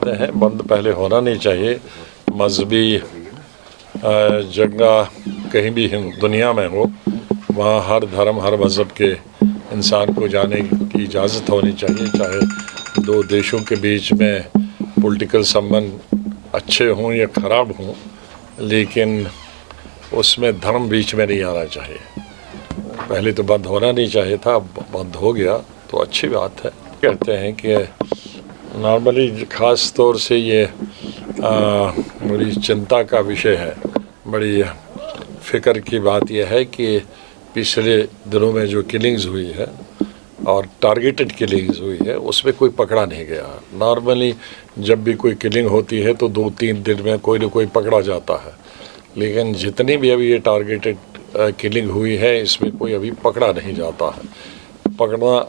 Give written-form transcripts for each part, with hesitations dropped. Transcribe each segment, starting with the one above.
کرتے ہیں, بند پہلے ہونا نہیں چاہیے. مذہبی جگہ کہیں بھی دنیا میں ہو, وہاں ہر دھرم ہر مذہب کے انسان کو جانے کی اجازت ہونی چاہیے, چاہے دو دیشوں کے بیچ میں پولیٹیکل سمبند اچھے ہوں یا خراب ہوں, لیکن اس میں دھرم بیچ میں نہیں آنا چاہیے. پہلے تو بند ہونا نہیں چاہیے تھا, اب بند ہو گیا تو اچھی بات ہے. کہتے ہیں کہ نارملی خاص طور سے یہ بڑی چنتا کا وشے ہے, بڑی فکر کی بات یہ ہے کہ پچھلے دنوں میں جو کلنگز ہوئی ہے اور ٹارگیٹڈ کلنگز ہوئی ہے, اس میں کوئی پکڑا نہیں گیا. نارملی جب بھی کوئی کلنگ ہوتی ہے تو 2-3 دن میں کوئی نہ کوئی پکڑا جاتا ہے, لیکن جتنی بھی ابھی یہ ٹارگیٹڈ کلنگ ہوئی ہے اس میں کوئی ابھی پکڑا نہیں جاتا ہے. پکڑنا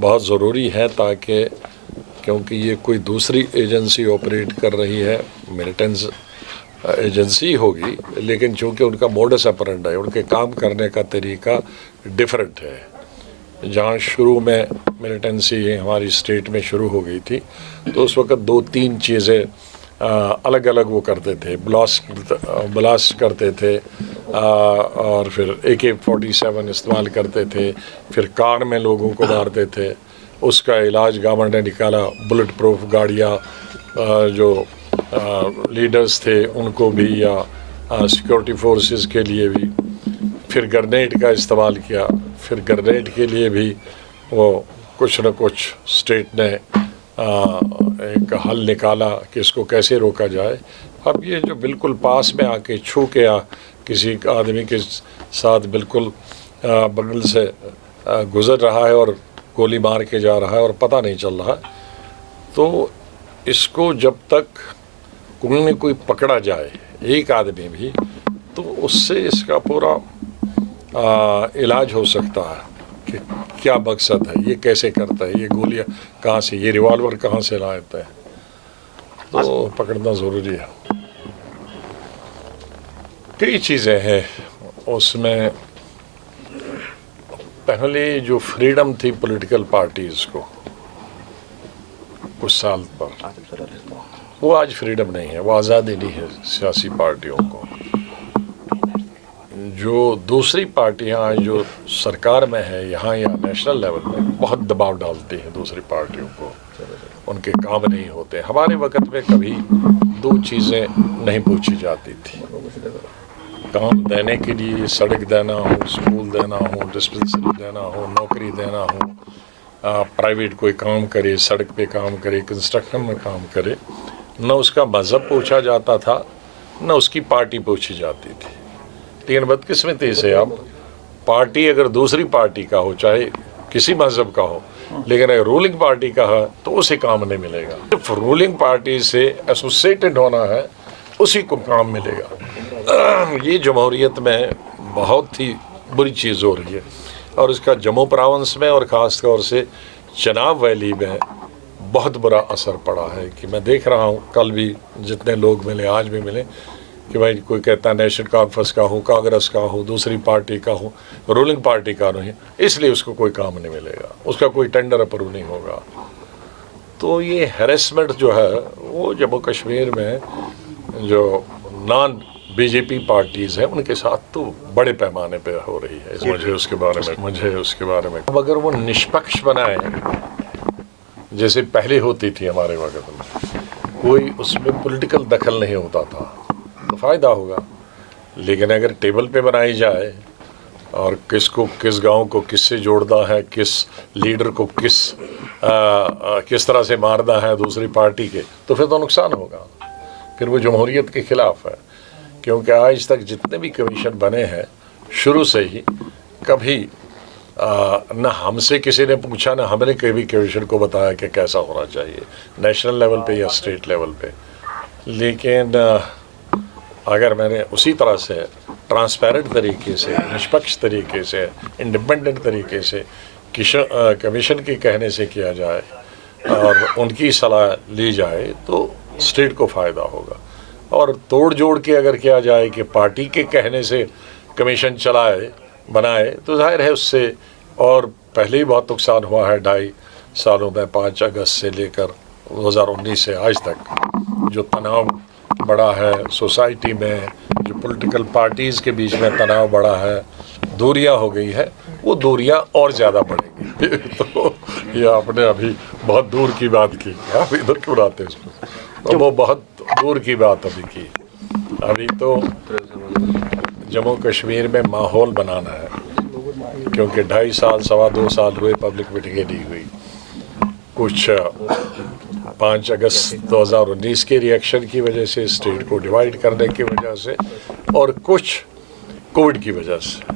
بہت ضروری ہے تاکہ, کیونکہ یہ کوئی دوسری ایجنسی آپریٹ کر رہی ہے, ملیٹنٹس ایجنسی ہوگی, لیکن چونکہ ان کا موڈس اپرنڈا ہے, ان کے کام کرنے کا طریقہ ڈیفرنٹ ہے. جہاں شروع میں ملیٹنسی ہماری اسٹیٹ میں شروع ہو گئی تھی تو اس وقت 2-3 چیزیں الگ الگ وہ کرتے تھے. بلاسٹ کرتے تھے, اور پھر AK-47 استعمال کرتے تھے, پھر کار میں لوگوں کو مارتے تھے. اس کا علاج گورنمنٹ نے نکالا, بلٹ پروف گاڑیاں, جو لیڈرز تھے ان کو بھی یا سیکورٹی فورسز کے لیے بھی. پھر گرنیڈ کا استعمال کیا, پھر گرنیڈ کے لیے بھی وہ کچھ نہ کچھ اسٹیٹ نے ایک حل نکالا کہ اس کو کیسے روکا جائے. اب یہ جو بالکل پاس میں آ کے چھو کے کسی آدمی کے ساتھ بالکل بغل سے گزر رہا ہے اور گولی مار کے جا رہا ہے اور پتہ نہیں چل رہا, تو اس کو جب تک کوئی نہ کوئی پکڑا جائے, ایک آدمی بھی, تو اس سے اس کا پورا علاج ہو سکتا ہے کہ کیا مقصد ہے, یہ کیسے کرتا ہے, یہ گولیاں کہاں سے, یہ ریوالور کہاں سے لاتا ہے. تو پکڑنا ضروری ہے. کئی چیزیں ہیں اس میں. پہلے جو فریڈم تھی پولیٹیکل پارٹیز کو کچھ سال پر, وہ آج فریڈم نہیں ہے, وہ آزادی نہیں ہے سیاسی پارٹیوں کو. جو دوسری پارٹیاں جو سرکار میں ہے یہاں یا نیشنل لیول میں, بہت دباؤ ڈالتی ہیں دوسری پارٹیوں کو, ان کے کام نہیں ہوتے. ہمارے وقت میں کبھی 2 چیزیں نہیں پوچھی جاتی تھی. کام دینے کے لیے سڑک دینا ہو, اسکول دینا ہو, ڈسپنسری دینا ہو, نوکری دینا ہو, پرائیویٹ کوئی کام کرے, سڑک پہ کام کرے, کنسٹرکشن میں کام کرے, نہ اس کا مذہب پوچھا جاتا تھا نہ اس کی پارٹی پوچھی جاتی تھی. لیکن بدقسمتی سے اب پارٹی اگر دوسری پارٹی کا ہو, چاہے کسی مذہب کا ہو, لیکن اگر رولنگ پارٹی کا ہے تو اسے کام نہیں ملے گا. صرف رولنگ پارٹی سے ایسوسیٹڈ ہونا ہے, اسی کو کام ملے گا. یہ جمہوریت میں بہت ہی بری چیز ہو رہی ہے, اور اس کا جموں پراونس میں اور خاص طور سے چناب ویلی میں بہت برا اثر پڑا ہے. کہ میں دیکھ رہا ہوں, کل بھی جتنے لوگ ملے, آج بھی ملے, کہ بھائی کوئی کہتا ہے نیشنل کانفرنس کا ہو, کانگریس کا ہو, دوسری پارٹی کا ہو, رولنگ پارٹی کا نہیں, اس لیے اس کو کوئی کام نہیں ملے گا, اس کا کوئی ٹینڈر اپروو نہیں ہوگا. تو یہ ہیریسمنٹ جو ہے وہ جموں کشمیر میں جو نان BJP پارٹیز ہیں ان کے ساتھ تو بڑے پیمانے پہ ہو رہی ہے. مجھے اس کے بارے میں اگر وہ نشپکش بنائیں جیسے پہلے ہوتی تھی ہمارے وقت میں, کوئی اس میں پولیٹیکل دخل نہیں ہوتا تھا, تو فائدہ ہوگا. لیکن اگر ٹیبل پہ بنائی جائے اور کس کو کس گاؤں کو کس سے جوڑنا ہے, کس لیڈر کو کس طرح سے مارنا ہے دوسری پارٹی کے, تو پھر تو نقصان ہوگا, پھر وہ جمہوریت کے خلاف ہے. کیونکہ آج تک جتنے بھی کمیشن بنے ہیں شروع سے ہی کبھی نہ ہم سے کسی نے پوچھا, نہ ہم نے کبھی کمیشن کو بتایا کہ کیسا ہونا چاہیے نیشنل لیول پہ یا اسٹیٹ لیول پہ. لیکن اگر میں نے اسی طرح سے ٹرانسپیرنٹ طریقے سے, نشپکش طریقے سے, انڈیپینڈنٹ طریقے سے کمیشن کے کہنے سے کیا جائے اور ان کی صلاح لی جائے تو اسٹیٹ کو فائدہ ہوگا. اور توڑ جوڑ کے اگر کیا جائے کہ پارٹی کے کہنے سے کمیشن بنائے, تو ظاہر ہے اس سے, اور پہلے ہی بہت نقصان ہوا ہے 2.5 سالوں میں, 5 اگست سے لے کر 2019 سے آج تک جو تناؤ بڑا ہے سوسائٹی میں, جو پولیٹیکل پارٹیز کے بیچ میں تناؤ بڑا ہے, دوریاں ہو گئی ہے, وہ دوریاں اور زیادہ بڑھیں گی. تو یہ آپ نے ابھی بہت دور کی بات کی, آپ ادھر کیوں آتے اس کو, وہ بہت دور کی بات ابھی کی. ابھی تو جموں کشمیر میں ماحول بنانا ہے, کیونکہ 2.5 سال 2.25 سال ہوئے پبلک میٹنگیں نہیں ہوئی. کچھ 5 اگست 2019 کے ریئیکشن کی وجہ سے, اسٹیٹ کو ڈیوائیڈ کرنے کی وجہ سے, اور کچھ کووڈ کی وجہ سے.